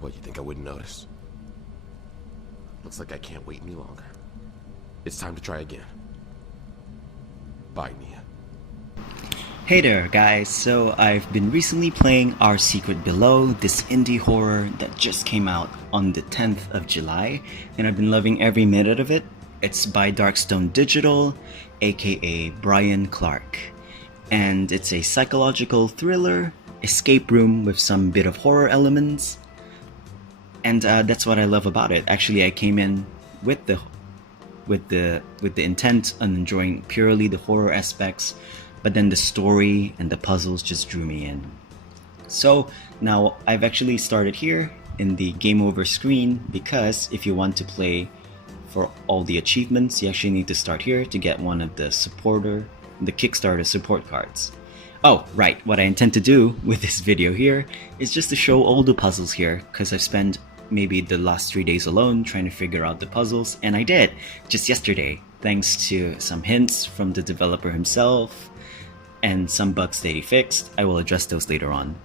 What, you think I wouldn't notice? Looks like I can't wait any longer. It's time to try again. Bye, Nia. Hey there guys, so I've been recently playing Our Secret Below, this indie horror that just came out on the 10th of July, and I've been loving every minute of it. It's by DarkStone Digital, aka Brian Clarke, and it's a psychological thriller, escape room with some bit of horror elements, and that's what I love about it. Actually, I came in with the intent on enjoying purely the horror aspects, but then the story and the puzzles just drew me in. So now I've actually started here in the game over screen, because if you want to play for all the achievements, you actually need to start here to get one of the Kickstarter support cards. Oh, right, what I intend to do with this video here is just to show all the puzzles here, because I've spent maybe the last 3 days alone trying to figure out the puzzles, and I did, just yesterday, thanks to some hints from the developer himself, and some bugs that he fixed. I will address those later on.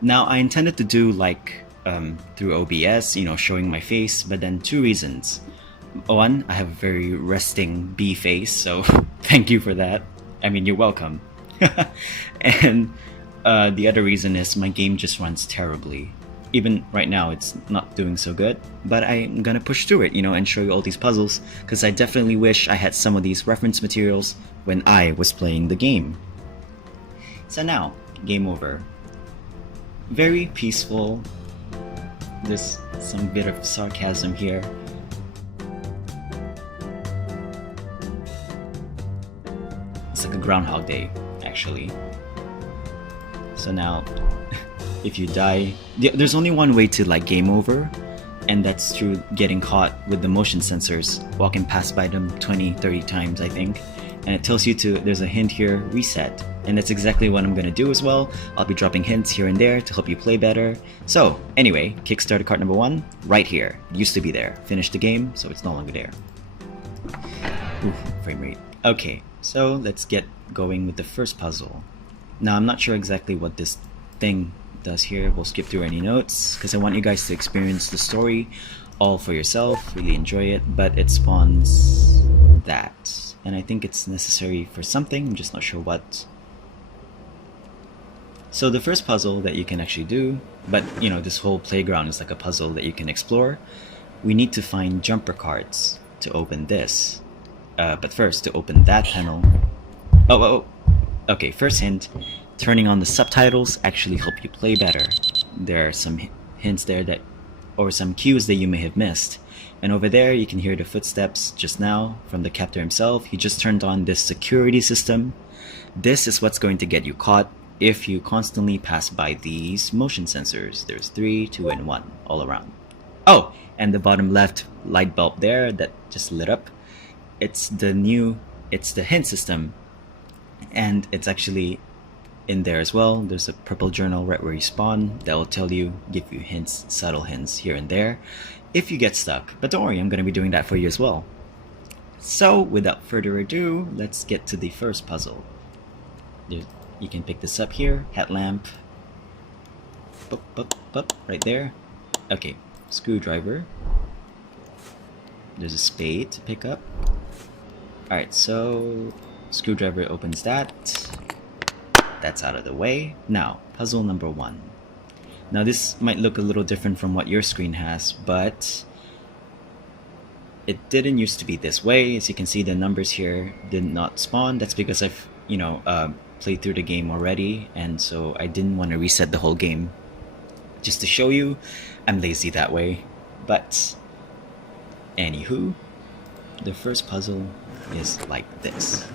Now, I intended to do like through OBS, showing my face, but then two reasons. One, I have a very resting bee face, so thank you for that. I mean, you're welcome. And the other reason is my game just runs terribly. Even right now, it's not doing so good, but I'm gonna push through it, and show you all these puzzles, because I definitely wish I had some of these reference materials when I was playing the game. So now, game over. Very peaceful. There's some bit of sarcasm here. It's like a Groundhog Day, actually. So now, if you die, there's only one way to like game over, and that's through getting caught with the motion sensors, walking past by them 20-30 times, I think. And it tells you there's a hint here, reset. And that's exactly what I'm gonna do as well. I'll be dropping hints here and there to help you play better. So anyway, Kickstarter card number 1, right here. It used to be there. Finished the game, so it's no longer there. Oof, frame rate. Okay, so let's get going with the first puzzle. Now, I'm not sure exactly what this thing does here. We'll skip through any notes, because I want you guys to experience the story all for yourself, really enjoy it, but it spawns that. And I think it's necessary for something, I'm just not sure what. So the first puzzle that you can actually do, but this whole playground is like a puzzle that you can explore. We need to find jumper cards to open this. But first, to open that panel... Okay, first hint. Turning on the subtitles actually help you play better. There are some hints there or some cues that you may have missed. And over there, you can hear the footsteps just now from the captor himself. He just turned on this security system. This is what's going to get you caught if you constantly pass by these motion sensors. There's 3, 2, and 1 all around. Oh, and the bottom left light bulb there that just lit up. It's the hint system, and it's actually in there as well. There's a purple journal right where you spawn that will give you hints, subtle hints here and there if you get stuck. But don't worry, I'm going to be doing that for you as well. So without further ado, let's get to the first puzzle. You can pick this up here, headlamp, right there. Okay, screwdriver. There's a spade to pick up. Alright, so screwdriver opens that. That's out of the way. Now, puzzle number 1. Now this might look a little different from what your screen has, but it didn't used to be this way. As you can see, the numbers here did not spawn. That's because I've, played through the game already, and so I didn't want to reset the whole game. Just to show you, I'm lazy that way. But, anywho, the first puzzle is like this.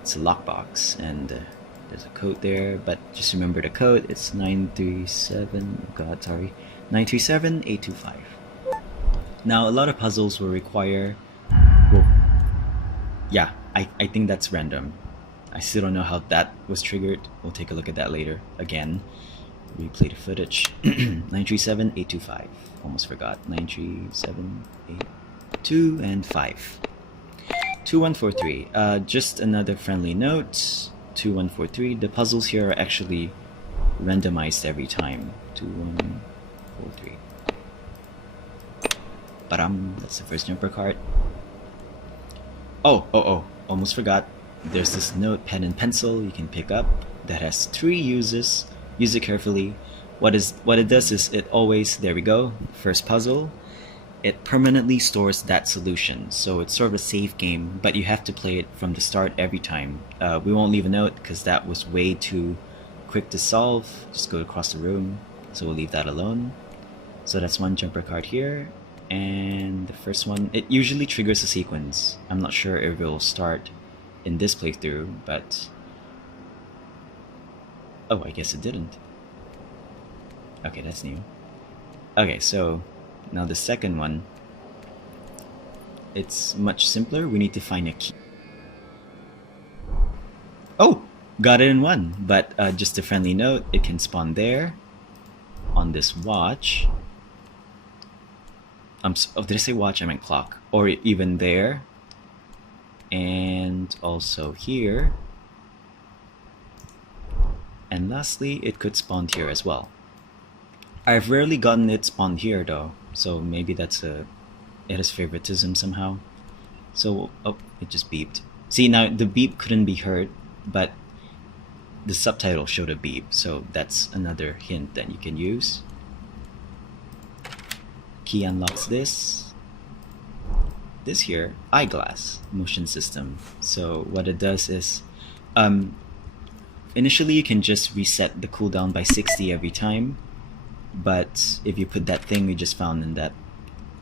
It's a lockbox, and there's a code there, but just remember the code. It's 937-825. Now, a lot of puzzles will require... yeah, I think that's random. I still don't know how that was triggered. We'll take a look at that later. Again, replay the footage. 937-825. Almost forgot. 937-825 and 5. 2143. Just another friendly note. 2143. The puzzles here are actually randomized every time. 2143. 943. That's the first jumper card. Oh, almost forgot. There's this note, pen and pencil you can pick up that has 3 uses. Use it carefully. What it does is it always, there we go, first puzzle, it permanently stores that solution. So it's sort of a safe game, but you have to play it from the start every time. We won't leave a note because that was way too quick to solve. Just go across the room, so we'll leave that alone. So that's one jumper card here. And the first one, it usually triggers a sequence. I'm not sure if it will start in this playthrough, but... oh, I guess it didn't. Okay, that's new. Okay, so now the second one, it's much simpler. We need to find a key. Oh, got it in one, but just a friendly note, it can spawn there on this watch. Oh, did I say watch? I meant clock. Or even there. And also here. And lastly, it could spawn here as well. I've rarely gotten it spawned here though, so maybe it has favoritism somehow. So, oh, it just beeped. See, now the beep couldn't be heard, but the subtitle showed a beep, so that's another hint that you can use. Key unlocks this here, eyeglass motion system. So what it does is, initially you can just reset the cooldown by 60 every time, but if you put that thing we just found in that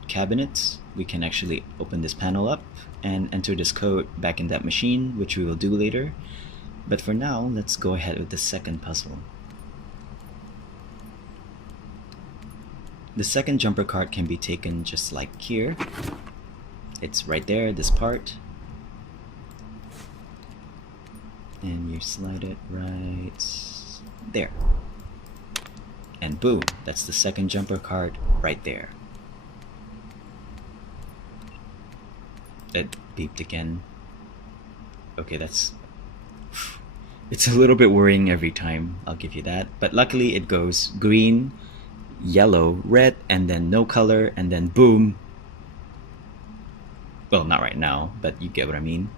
cabinet, we can actually open this panel up and enter this code back in that machine, which we will do later. But for now, let's go ahead with the second puzzle. The second jumper card can be taken just like here. It's right there, this part. And you slide it right there. And boom, that's the second jumper card right there. It beeped again. Okay, it's a little bit worrying every time, I'll give you that. But luckily it goes green, yellow, red, and then no color, and then boom. Well, not right now, but you get what I mean.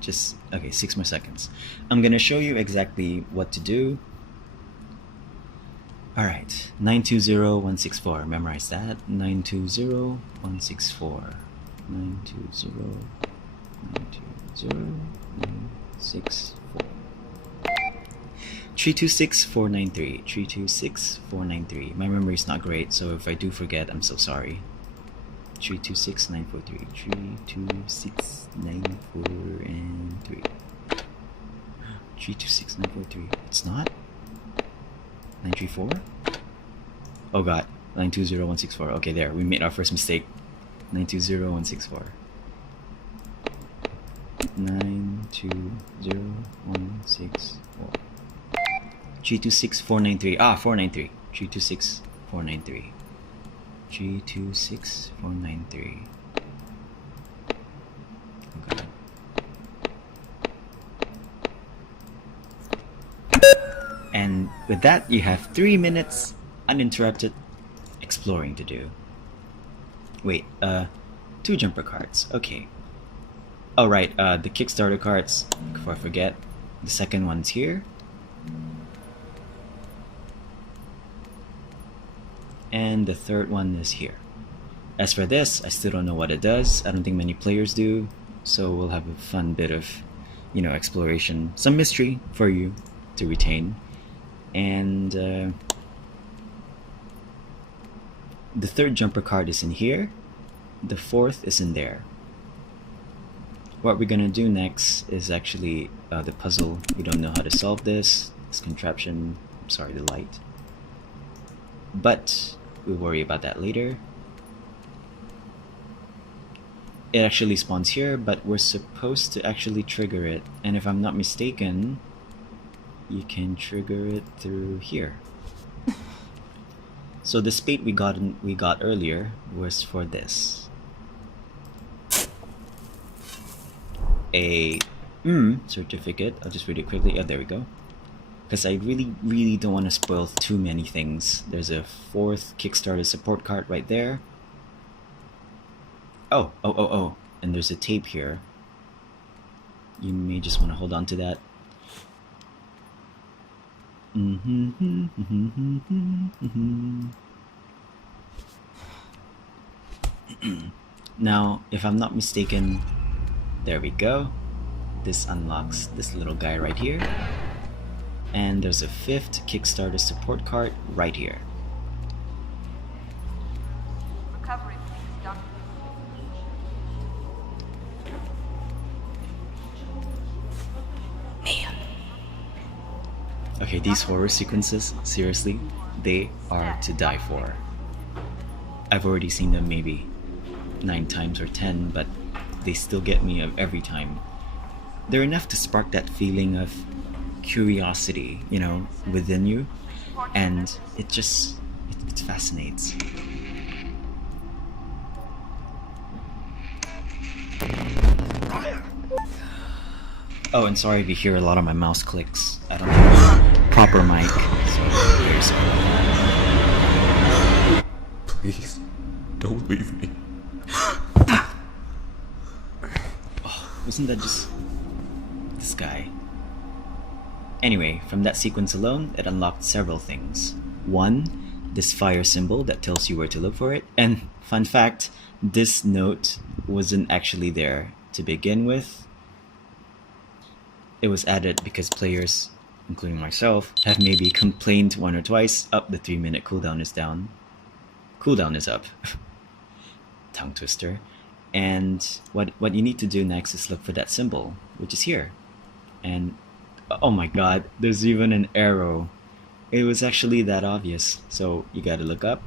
Just, okay, 6 more seconds. I'm gonna show you exactly what to do. Alright, 920164, memorize that. 920164. 920164. 326493. 326493. My memory is not great, so if I do forget, I'm so sorry. 326943. 326943. 326943. It's not? 934? Oh god. 920164. Okay, there. We made our first mistake. 920164. 920164. 326493. Ah, 493. 326493. 326493. Okay. And with that, you have 3 minutes uninterrupted exploring to do. Wait, 2 jumper cards. Okay. Oh right, the Kickstarter cards, before I forget. The second one's here. And the third one is here. As for this, I still don't know what it does. I don't think many players do. So we'll have a fun bit of, exploration. Some mystery for you to retain. And the third jumper card is in here. The fourth is in there. What we're gonna do next is actually the puzzle. We don't know how to solve this contraption. I'm sorry, the light. But we'll worry about that later. It actually spawns here, but we're supposed to actually trigger it. And if I'm not mistaken, you can trigger it through here. So the spade we got earlier was for this. A certificate. I'll just read it quickly. Oh, there we go. because I really don't want to spoil too many things. There's a 4th Kickstarter support card right there. Oh, and there's a tape here. You may just want to hold on to that. Now, if I'm not mistaken, there we go. This unlocks this little guy right here. And there's a 5th Kickstarter support card right here. Recovery please, Doctor. Okay, these horror sequences, seriously, they are to die for. I've already seen them maybe 9 times or 10, but they still get me every time. They're enough to spark that feeling of curiosity, you know, within you, and it fascinates. Oh, and sorry if you hear a lot of my mouse clicks. I don't have a proper mic, so here's. Please, don't leave me. Oh, wasn't that just this guy? Anyway, from that sequence alone, it unlocked several things. 1, this fire symbol that tells you where to look for it. And fun fact, this note wasn't actually there to begin with. It was added because players, including myself, have maybe complained 1 or twice, the 3-minute cooldown is down. Cooldown is up. Tongue twister. And what you need to do next is look for that symbol, which is here. And oh my god, there's even an arrow. It was actually that obvious. So you gotta look up,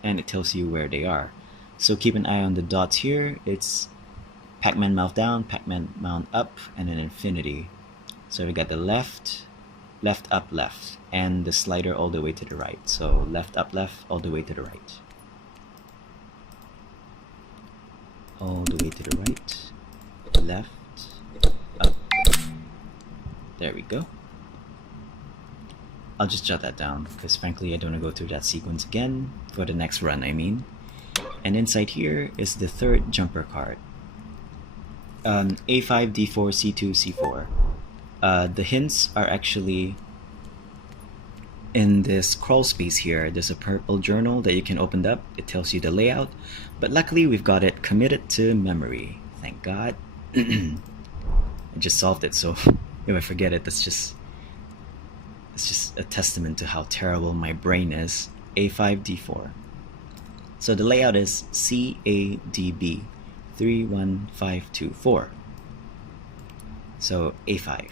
and it tells you where they are. So keep an eye on the dots here. It's Pac-Man mouth down, Pac-Man mouth up, and an infinity. So we got the left, up, left, and the slider all the way to the right. So left, up, left, all the way to the right. All the way to the right, left, up. There we go. I'll just jot that down, because frankly I don't want to go through that sequence again, for the next run I mean. And inside here is the 3rd jumper card. A5, D4, C2, C4. The hints are actually in this crawl space here. There's a purple journal that you can open up. It tells you the layout, but luckily we've got it committed to memory. Thank God. I just solved it, so if I forget it, it's just a testament to how terrible my brain is. A5, D4. So the layout is CADB 31524. So A5,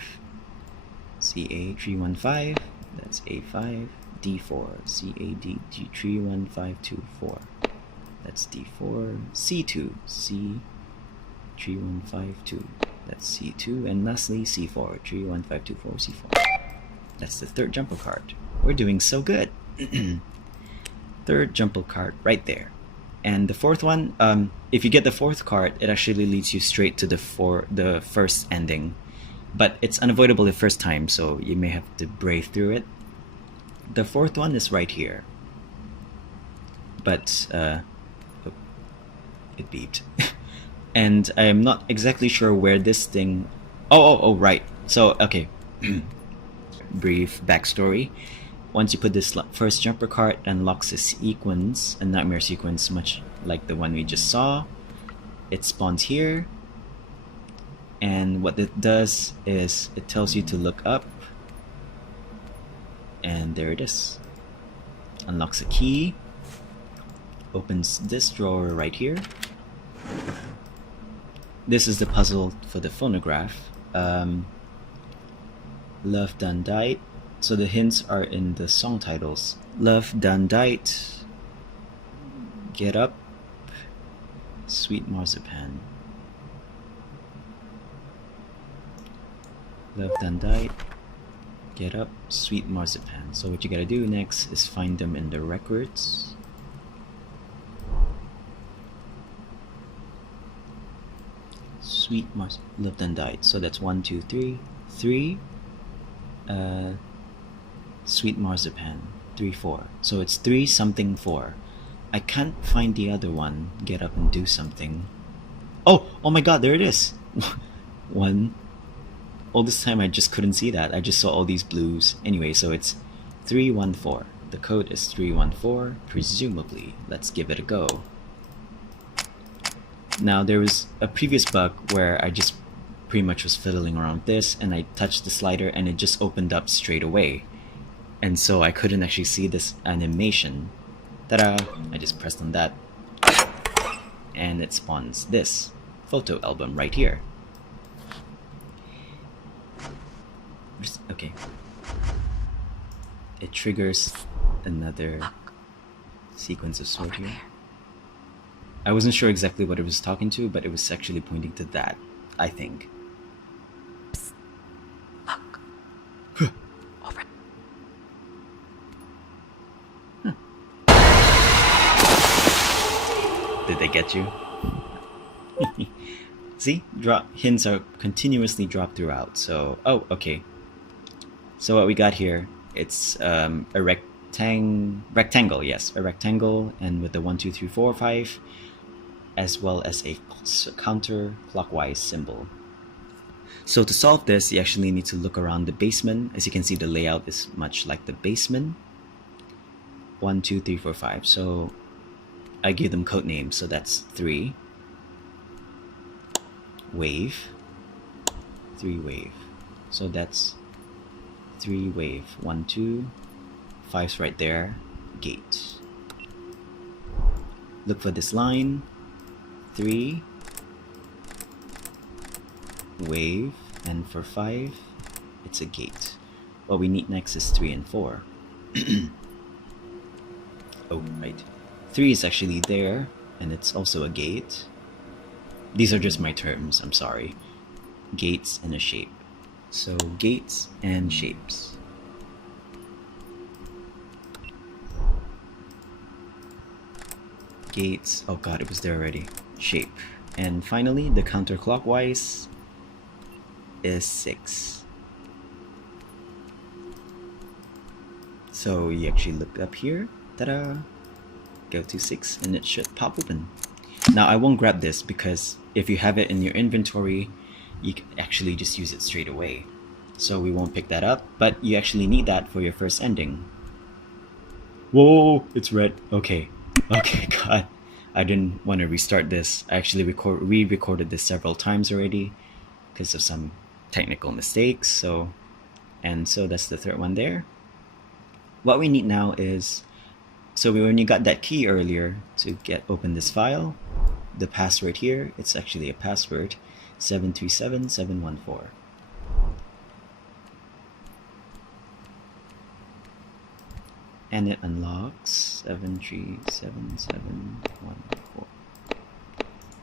CA315, that's A5, D4, CAD31524, that's D4, C2, C3152, that's C2, and lastly C4, 31524, C4. That's the 3rd jumper card. We're doing so good. 3rd jumper card right there. And the 4th one, if you get the 4th card, it actually leads you straight to the 1st ending. But it's unavoidable the first time, so you may have to brave through it. The 4th one is right here. But, it beeped. And I am not exactly sure where this thing... Oh, right. So, okay. Brief backstory. Once you put this 1st jumper card, it unlocks a sequence, a nightmare sequence, much like the one we just saw. It spawns here, and what it does is it tells you to look up, and there it is. Unlocks a key, opens this drawer right here. This is the puzzle for the phonograph. Love Done Died. So the hints are in the song titles. Love Done Died, Get Up, Sweet Marzipan. Love Done Died, Get Up, Sweet Marzipan. So what you gotta do next is find them in the records. Sweet Marzipan, Love Done Died. So that's 1, 2, 3. 3. Sweet marzipan. 3, 4. So it's 3 something 4. I can't find the other one. Get up and do something. Oh my god, there it is. 1. All this time I just couldn't see that. I just saw all these blues. Anyway, so it's 314. The code is 314, presumably. Let's give it a go. Now there was a previous bug where I just pretty much was fiddling around with this and I touched the slider and it just opened up straight away. And so I couldn't actually see this animation. Ta-da! I just pressed on that and it spawns this photo album right here. Okay. It triggers another sequence of sort here. I wasn't sure exactly what it was talking to, but it was actually pointing to that, I think. Psst. Look. Over. Did they get you? See? Hints are continuously dropped throughout, so... Oh, okay. So what we got here, it's a rectangle, yes. A rectangle, and with the 1, 2, 3, 4, 5, as well as a counterclockwise symbol. So to solve this, you actually need to look around the basement. As you can see, the layout is much like the basement. 1, 2, 3, 4, 5. So I give them code names. So that's 3. Wave. 3 wave. So that's 3 wave. 1, 2. 5's right there. Gate. Look for this line. 3 wave, and for 5 it's a gate. What we need next is 3 and 4. Oh, right. 3 is actually there, and it's also a gate. These are just my terms, I'm sorry. Gates and a shape. So gates and shapes. Gates, oh god, it was there already. Shape. And finally, the counterclockwise is 6. So you actually look up here, ta-da, go to 6 and it should pop open. Now I won't grab this because if you have it in your inventory, you can actually just use it straight away. So we won't pick that up, but you actually need that for your first ending. Whoa, it's red. Okay, god. I didn't want to restart this. I actually re-recorded this several times already because of some technical mistakes. So that's the third one there. What we need now is, so when you got that key earlier to open this file, the password here, it's actually a password, 737714. And it unlocks 737714.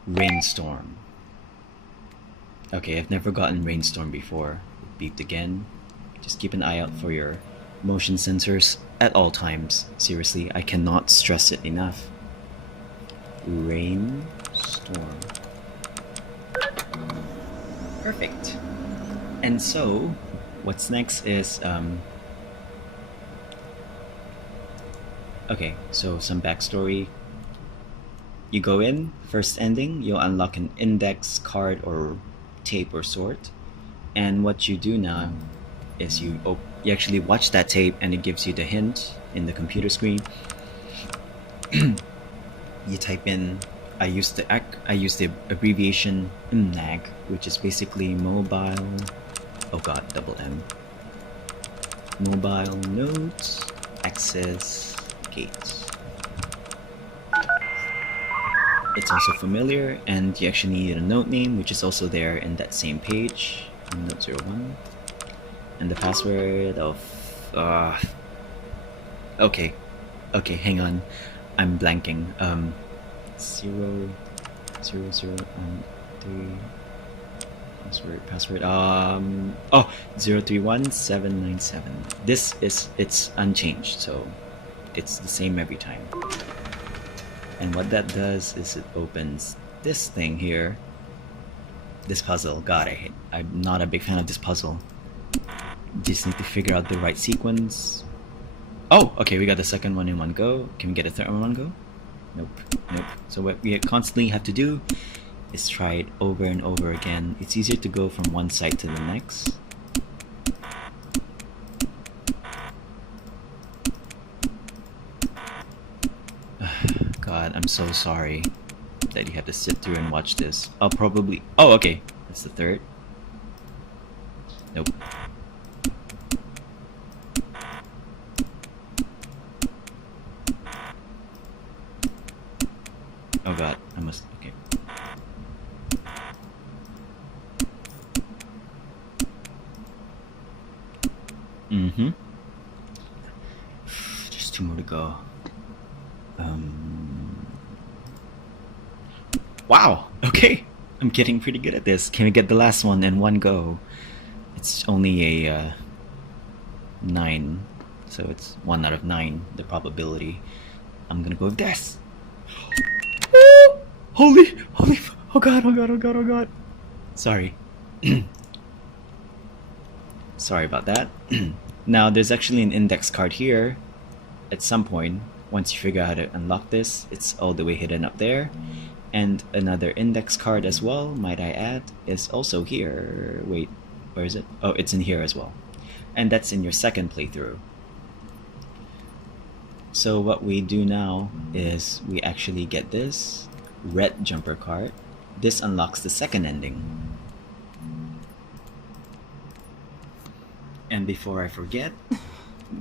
Rainstorm. Okay, I've never gotten Rainstorm before. It beeped again. Just keep an eye out for your motion sensors at all times. Seriously, I cannot stress it enough. Rainstorm. Perfect. And so, what's next is okay, so some backstory. You go in, first ending, you'll unlock an index card or tape or sort. And what you do now is you actually watch that tape and it gives you the hint in the computer screen. You type in, I use the abbreviation MNAG, which is basically mobile, oh god, double M. Mobile nodes, access, gates. It's also familiar, and you actually need a node name, which is also there in that same page, node 01. And the password of okay, hang on, I'm blanking. 0 0 0 3 password 031797. It's unchanged, so it's the same every time. And what that does is it opens this thing here, this puzzle. God, I'm not a big fan of this puzzle. Just need to figure out the right sequence Oh, okay, we got the second one in one go. Can we get a third one in one go? Nope, nope. So what we constantly have to do is try it over and over again. It's easier to go from one side to the next. God, I'm so sorry that you have to sit through and watch this. I'll probably... Oh, okay. That's the third. Nope. Oh god, I must... Okay. Mm-hmm. There's 2 more to go. Wow! Okay! I'm getting pretty good at this. Can we get the last one in one go? It's only a 9, so it's 1 out of 9, the probability. I'm gonna go with this. Holy, oh god, oh god, oh god, oh god. Sorry. Sorry about that. Now, there's actually an index card here. At some point, once you figure out how to unlock this, it's all the way hidden up there. And another index card as well, might I add, is also here. Wait, where is it? Oh, it's in here as well. And that's in your second playthrough. So what we do now is we actually get this red jumper card. This unlocks the second ending. And before I forget,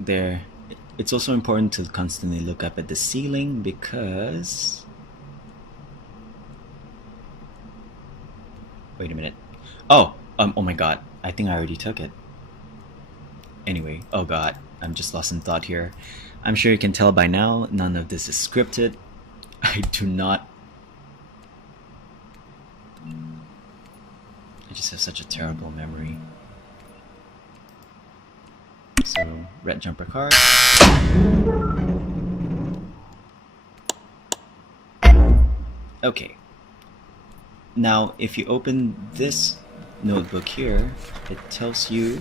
it's also important to constantly look up at the ceiling because... Wait a minute. Oh my god. I think I already took it. Anyway, oh god. I'm just lost in thought here. I'm sure you can tell by now, none of this is scripted. I do not... I just have such a terrible memory. So, red jumper card. Okay. Now, if you open this notebook here, it tells you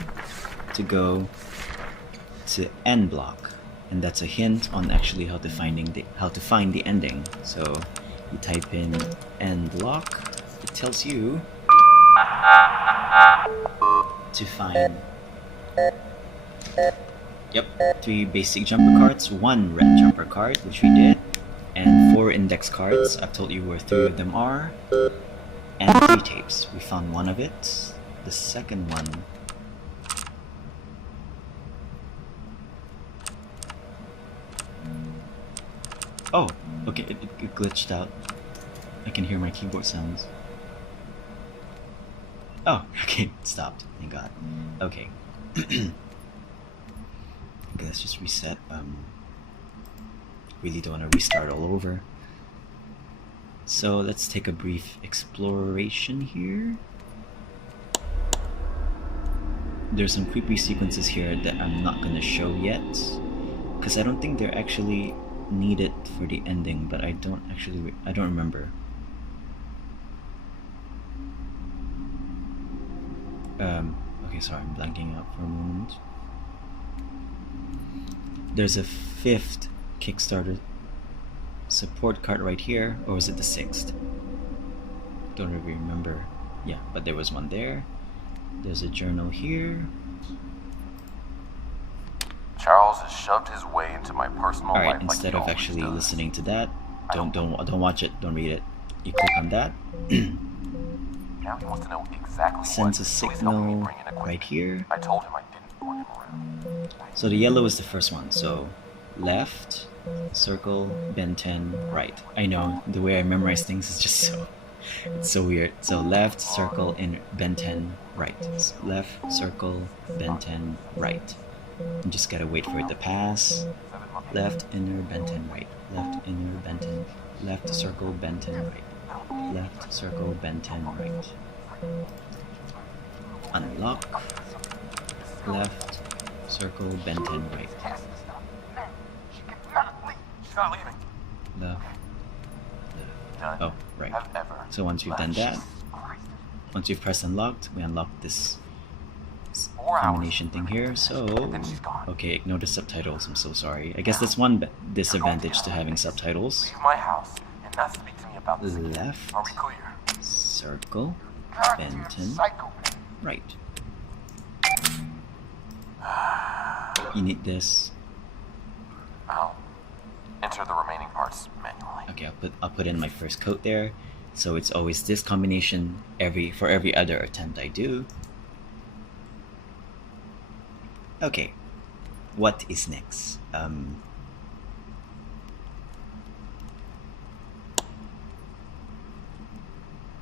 to go to end block, and that's a hint on actually how to find the ending. So, you type in end block. It tells you to find 3 basic jumper cards, 1 red jumper card, which we did, and 4 index cards. I've told you where 3 of them are, and 3 tapes. We found 1 of it. The second one... Oh, okay, it glitched out. I can hear my keyboard sounds. Oh, okay, it stopped. Thank God. Okay. Okay, let's just reset. Really don't want to restart all over. So let's take a brief exploration here. There's some creepy sequences here that I'm not going to show yet, because I don't think they're actually needed for the ending, but I don't remember. Okay, sorry, I'm blanking out for a moment. There's a 5th Kickstarter support card right here, or was it the 6th? Don't really remember. Yeah, but there was one there. There's a journal here. Charles has shoved his way into my personal life. Alright, instead of actually listening to that, don't watch it, don't read it. You click on that. Now he wants to know exactly sends a signal right here. I told him I didn't want him around. So the yellow is the first one. So left, circle, bend 10, right. I know, the way I memorize things is just it's so weird. So left, circle, and bend 10, right. Left, circle, bend 10, right. You just gotta wait for it to pass. Left, inner, bend 10, right. Left, inner, bend 10. Left, circle, bend 10, right. Left, circle, bend 10, right. Unlock. Left, circle, bend 10, right. She's not leaving. Left. Oh, right. So once you've done that, once you've pressed unlocked, we unlock this combination thing here. So, okay, ignore the subtitles. I'm so sorry. I guess that's one disadvantage to having subtitles. Leave my house and not speak to me about this again. Left, Are we clear? circle, Benton, right. You need this. I'll enter the remaining parts manually. Okay, I'll put in my first coat there. So it's always this combination for every other attempt I do. Okay, what is next?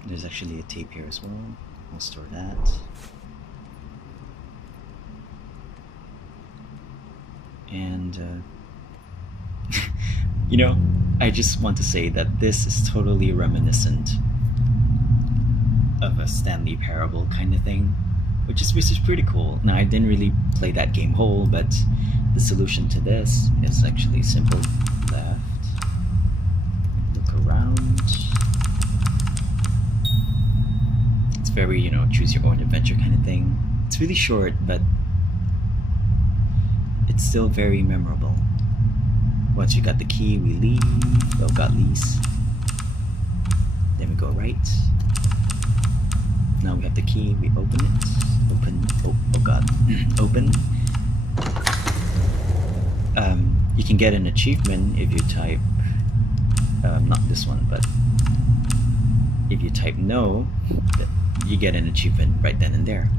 There's actually a tape here as well. We'll store that. And you know, I just want to say that this is totally reminiscent of a Stanley Parable kind of thing, which is pretty cool. Now, I didn't really play that game whole, but the solution to this is actually simple. Left, look around. It's very, you know, choose your own adventure kind of thing. It's really short, but it's still very memorable. Once you got the key, we leave. Oh, got lease. Then we go right. Now we have the key, we open it. Open. Oh god. Open. You can get an achievement if you type. Not this one, but if you type no, you get an achievement right then and there.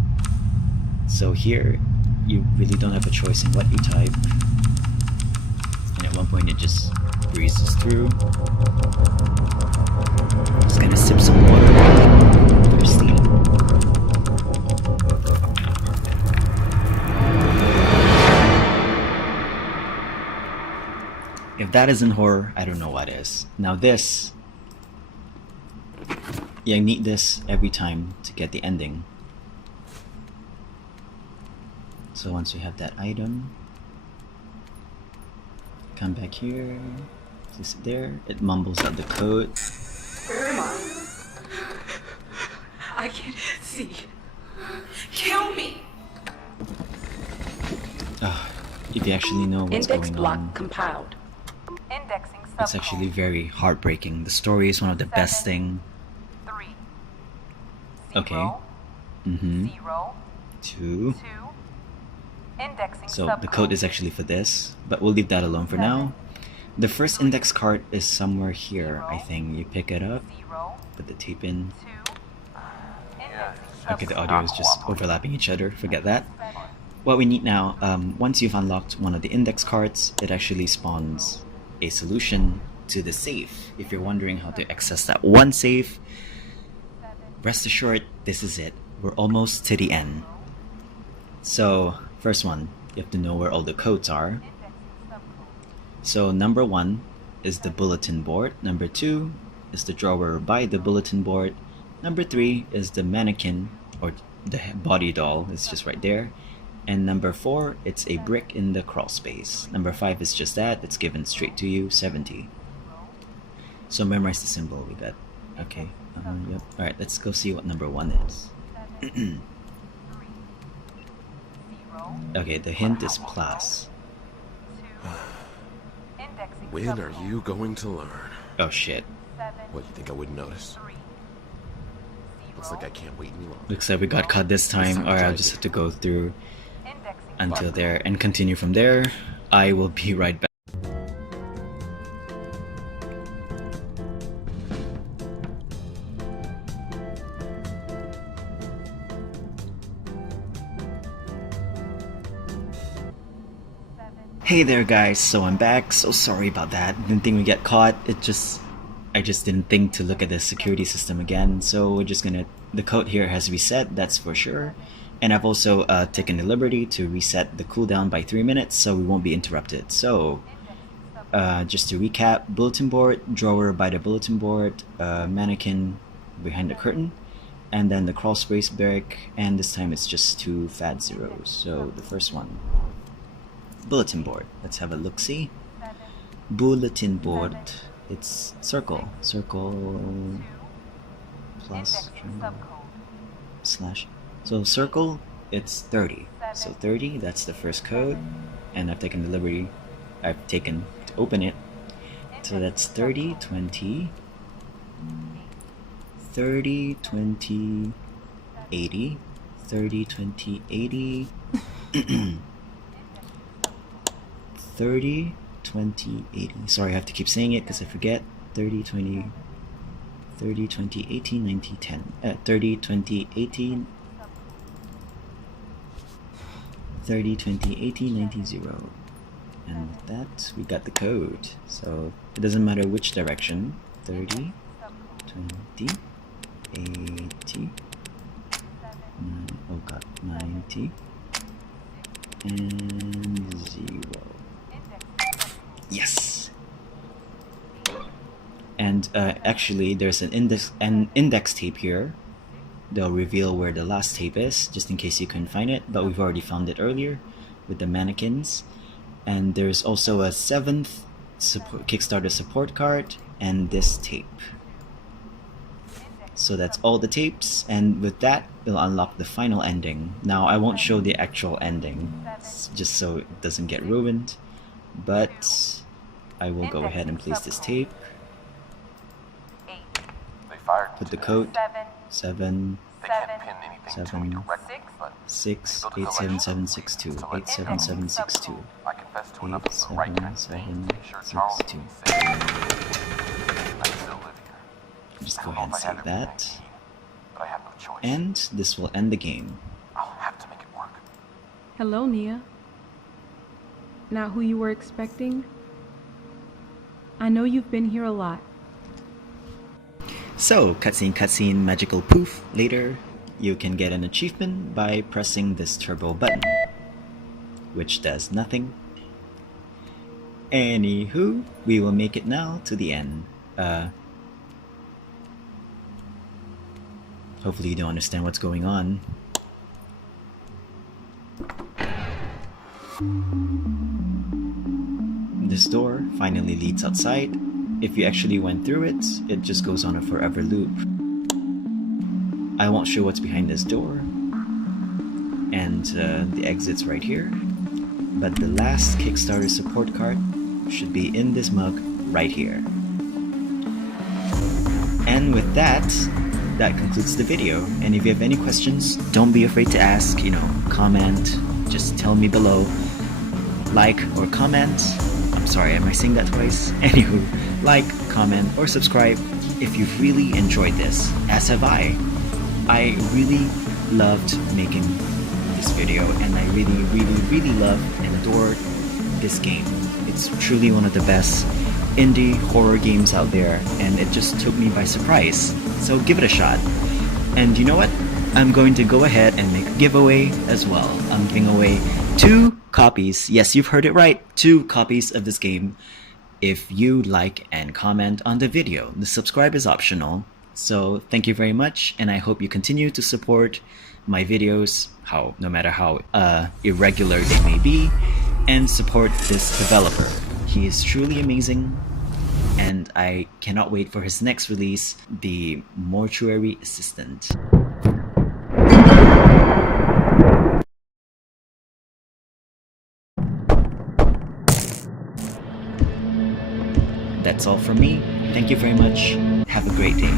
So here, you really don't have a choice in what you type. And at one point it just breezes through. Just gonna sip some water. Thirsty. If that isn't horror, I don't know what is. Now this, you need this every time to get the ending. So once you have that item, come back here, place it there, it mumbles out the code. Where am I? I can't see. Kill me! If you actually know what's Index going block on, compiled. Indexing it's actually very heartbreaking. The story is one of the best thing. 3. Okay. Mm-hmm. 0. 2. 2. Indexing So the code is actually for this, but we'll leave that alone for now. The first index card is somewhere here, I think. You pick it up, 0. put the tape in. 2. Indexing Okay, the audio is just overlapping each other, forget that. What we need now, once you've unlocked one of the index cards, it actually spawns a solution to the safe. If you're wondering how to access that one safe, rest assured, this is it. We're almost to the end. So, first one, you have to know where all the codes are. So number 1 is the bulletin board. Number 2 is the drawer by the bulletin board. Number 3 is the mannequin, or the body doll, it's just right there. And number 4, it's a brick in the crawl space. Number 5 is just that, it's given straight to you, 70. So memorize the symbol we got. Okay, yep. Alright, let's go see what number 1 is. Okay, the hint is plus. When are you going to learn? Oh shit. What, you think I wouldn't notice? Looks like I can't wait any longer. Looks like we got caught this time. Alright, I'll just have to go through until there and continue from there. I will be right back. Hey there guys, so I'm back. So sorry about that. Didn't think we get caught. I just didn't think to look at the security system again. So we're just gonna, the code here has reset, that's for sure. And I've also taken the liberty to reset the cooldown by 3 minutes so we won't be interrupted. So just to recap, bulletin board, drawer by the bulletin board, mannequin behind the curtain, and then the crawl space brick, and this time it's just 2 fat zeros. So the first one, bulletin board. Let's have a look-see. Bulletin board. It's circle. Circle plus slash. So circle, it's 30. So 30, that's the first code, and I've taken the liberty, I've taken to open it. So that's 30, 20, 30, 20, 80, 30, 20, 80, 30, 20, 80. Sorry, I have to keep saying it because I forget. 30, 20, 30, 20, 18, 90, 10. 30, 20, 18, 30, 20, 18, 90, 0. And with that, we got the code. So it doesn't matter which direction. 30, 20, 80, oh god, 90, and 0. Yes! And actually, there's an index tape here. They'll reveal where the last tape is, just in case you couldn't find it, but we've already found it earlier with the mannequins. And there's also a 7th Kickstarter support card and this tape. So that's all the tapes, and with that, it'll unlock the final ending. Now, I won't show the actual ending, just so it doesn't get ruined, but I will go ahead and place this tape. Put the code 7 7 6 8 7 7 6 2 8 7 7 6 2 8 7 7 6 2. Just go ahead and save that, and this will end the game. Hello, Nia. Not who you were expecting? I know you've been here a lot. So, cutscene, magical poof. Later, you can get an achievement by pressing this turbo button, which does nothing. Anywho, we will make it now to the end. Hopefully you don't understand what's going on. This door finally leads outside. If you actually went through it, it just goes on a forever loop. I won't show what's behind this door, and the exit's right here, but the last Kickstarter support card should be in this mug right here. And with that concludes the video. And if you have any questions, don't be afraid to ask, comment, just tell me below. Like or comment. I'm sorry, am I saying that twice? Anywho, like, comment, or subscribe if you've really enjoyed this, as have I. I really loved making this video, and I really love and adore this game. It's truly one of the best indie horror games out there, and it just took me by surprise. So give it a shot. And you know what? I'm going to go ahead and make a giveaway as well. I'm giving away 2 copies. Yes, you've heard it right. 2 copies of this game. If you like and comment on the video, the subscribe is optional. So thank you very much, and I hope you continue to support my videos, no matter how irregular they may be, and support this developer. He is truly amazing, and I cannot wait for his next release, The Mortuary Assistant. That's all from me. Thank you very much. Have a great day.